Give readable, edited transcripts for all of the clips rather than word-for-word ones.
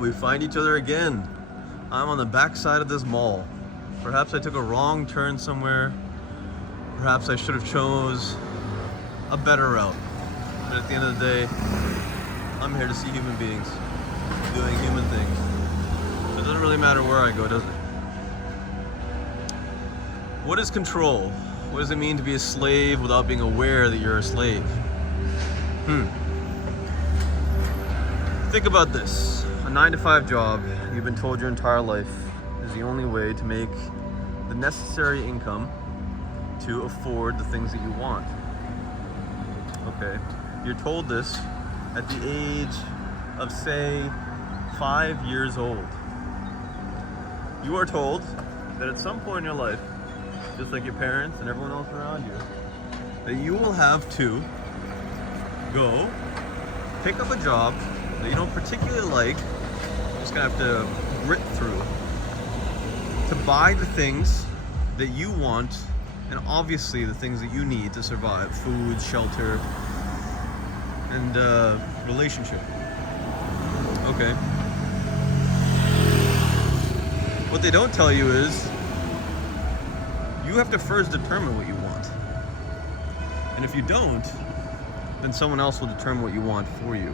We find each other again. I'm on the backside of this mall. Perhaps I took a wrong turn somewhere. Perhaps I should have chose a better route. But at the end of the day, I'm here to see human beings doing human things. So it doesn't really matter where I go, does it? What is control? What does it mean to be a slave without being aware that you're a slave? Think about this. A 9-to-5 job you've been told your entire life is the only way to make the necessary income to afford the things that you want. Okay, you're told this at the age of, say, 5 years old. You are told that at some point in your life, just like your parents and everyone else around you, that you will have to go pick up a job that you don't particularly like, you're just gonna have to grit through, to buy the things that you want, and obviously the things that you need to survive: food, shelter, and relationship. Okay. What they don't tell you is you have to first determine what you want. And if you don't, then someone else will determine what you want for you.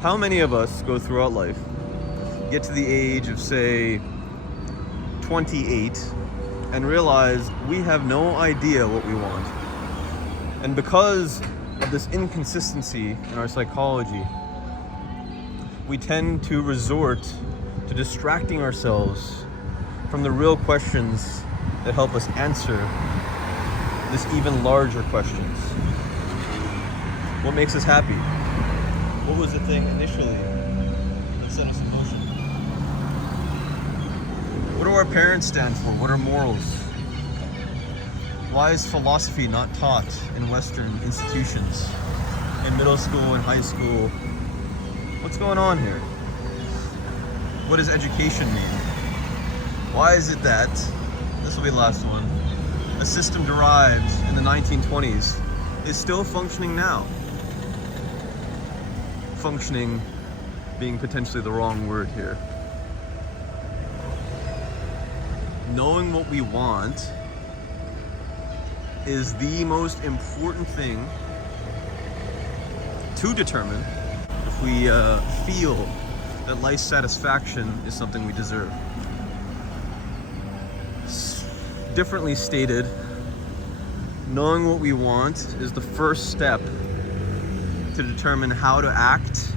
How many of us go throughout life, get to the age of, say, 28, and realize we have no idea what we want? And because of this inconsistency in our psychology, we tend to resort to distracting ourselves from the real questions that help us answer this even larger questions. What makes us happy? What was the thing initially that set us in motion? What do our parents stand for? What are morals? Why is philosophy not taught in Western institutions, in middle school and high school? What's going on here? What does education mean? Why is it that, this will be the last one, a system derived in the 1920s is still functioning now? Functioning being potentially the wrong word here. Knowing what we want is the most important thing to determine if we feel that life satisfaction is something we deserve. Differently stated, knowing what we want is the first step to determine how to act,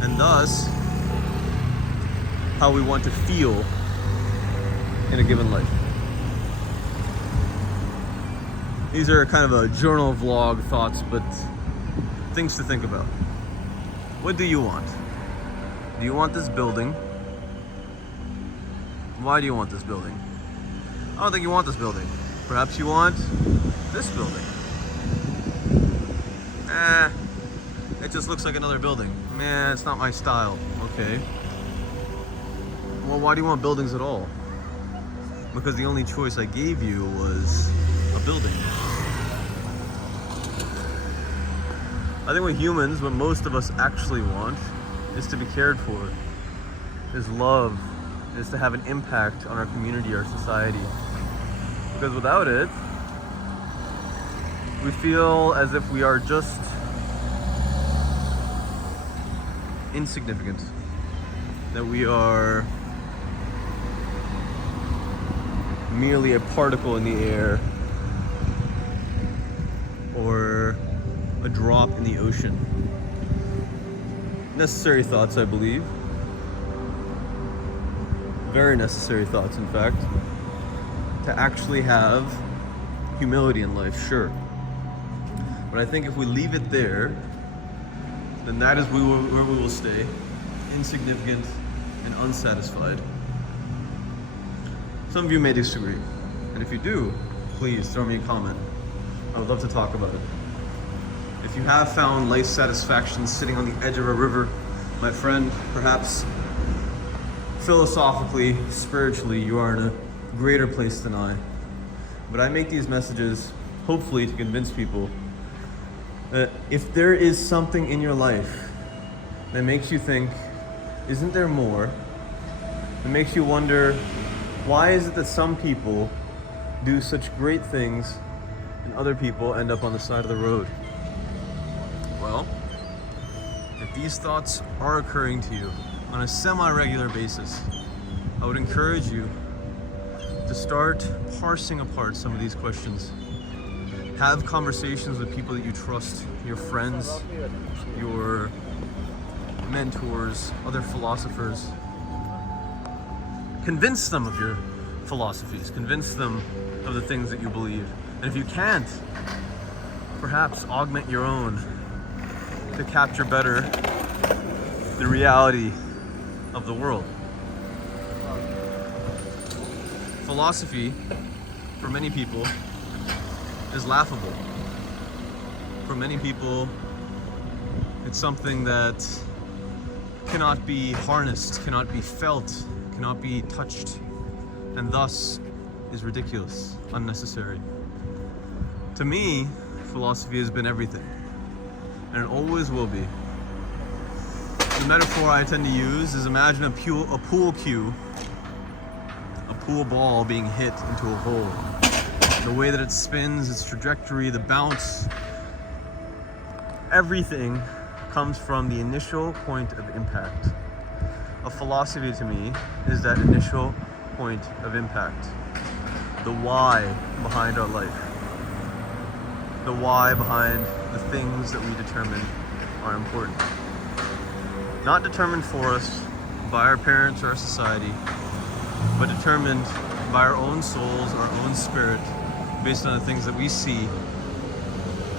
and thus how we want to feel in a given life. These are kind of a journal vlog thoughts, but things to think about. What do you want? Do you want this building? Why do you want this building? I don't think you want this building. Perhaps you want this building. It just looks like another building. Man, it's not my style. Okay. Well, why do you want buildings at all? Because the only choice I gave you was a building. I think with humans, what most of us actually want is to be cared for, is love, is to have an impact on our community, our society. Because without it, we feel as if we are just insignificant, that we are merely a particle in the air or a drop in the ocean. Necessary thoughts, I believe. Very necessary thoughts, in fact, to actually have humility in life, sure. But I think if we leave it there, then that is where we will stay, insignificant and unsatisfied. Some of you may disagree, and if you do, please throw me a comment. I would love to talk about it. If you have found life satisfaction sitting on the edge of a river, my friend, perhaps philosophically, spiritually, you are in a greater place than I. But I make these messages hopefully to convince people If there is something in your life that makes you think, isn't there more? It makes you wonder, why is it that some people do such great things and other people end up on the side of the road? Well, if these thoughts are occurring to you on a semi-regular basis, I would encourage you to start parsing apart some of these questions. Have conversations with people that you trust, your friends, your mentors, other philosophers. Convince them of your philosophies, convince them of the things that you believe. And if you can't, perhaps augment your own to capture better the reality of the world. Philosophy, for many people, is laughable. For many people, it's something that cannot be harnessed, cannot be felt, cannot be touched, and thus is ridiculous, unnecessary. To me, philosophy has been everything, and it always will be. The metaphor I tend to use is, imagine a pool cue, a pool ball being hit into a hole. The way that it spins, its trajectory, the bounce, everything comes from the initial point of impact. A philosophy to me is that initial point of impact. The why behind our life. The why behind the things that we determine are important. Not determined for us by our parents or our society, but determined by our own souls, our own spirit, based on the things that we see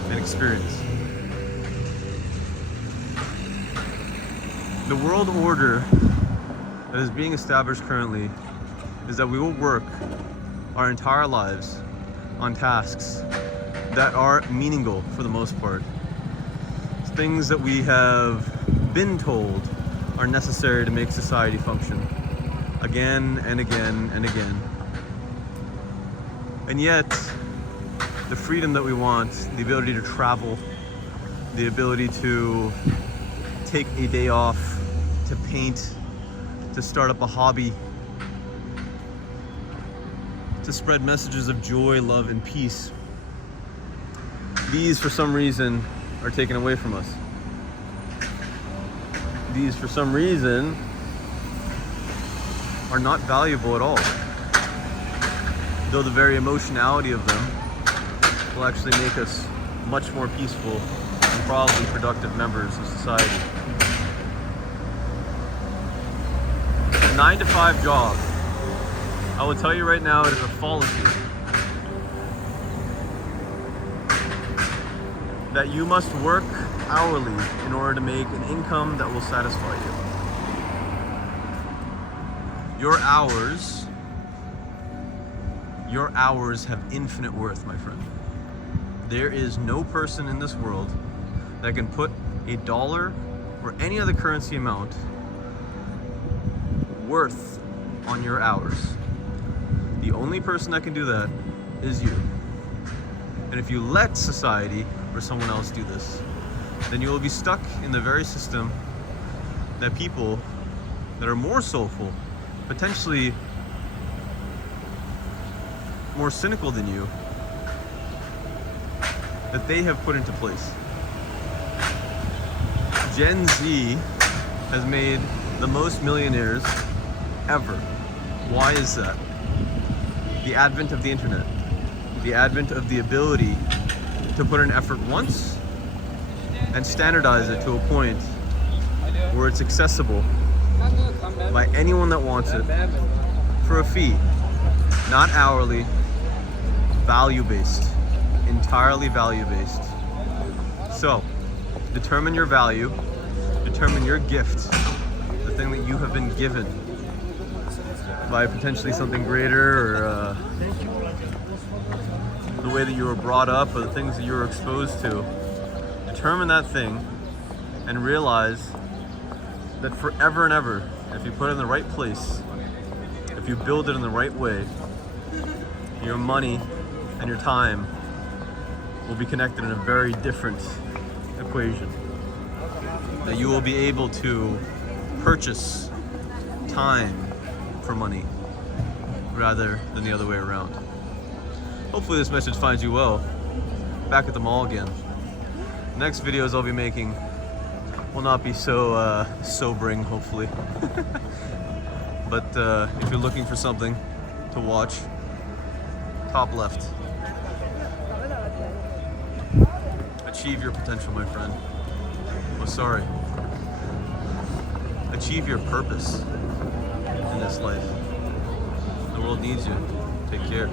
and experience. The world order that is being established currently is that we will work our entire lives on tasks that are meaningful for the most part. Things that we have been told are necessary to make society function again and again and again. And yet, the freedom that we want, the ability to travel, the ability to take a day off, to paint, to start up a hobby, to spread messages of joy, love, and peace, these for some reason are taken away from us. These for some reason are not valuable at all, though the very emotionality of them will actually make us much more peaceful and probably productive members of society. A 9-to-5 job, I will tell you right now, it is a fallacy that you must work hourly in order to make an income that will satisfy you. Your hours have infinite worth, my friend. There is no person in this world that can put $1 or any other currency amount worth on your hours. The only person that can do that is you. And if you let society or someone else do this, then you will be stuck in the very system that people that are more soulful, potentially more cynical than you, that they have put into place. Gen Z has made the most millionaires ever. Why is that? The advent of the internet, the advent of the ability to put an effort once and standardize it to a point where it's accessible by anyone that wants it for a fee, not hourly, value-based, entirely value-based. So, determine your value, determine your gift, the thing that you have been given by potentially something greater, or the way that you were brought up, or the things that you were exposed to. Determine that thing and realize that forever and ever, if you put it in the right place, if you build it in the right way, your money and your time will be connected in a very different equation. That you will be able to purchase time for money rather than the other way around. Hopefully this message finds you well. Back at the mall again. Next videos I'll be making will not be so sobering, hopefully. But if you're looking for something to watch, top left. Achieve your potential, my friend. Oh, sorry. Achieve your purpose in this life. The world needs you. Take care.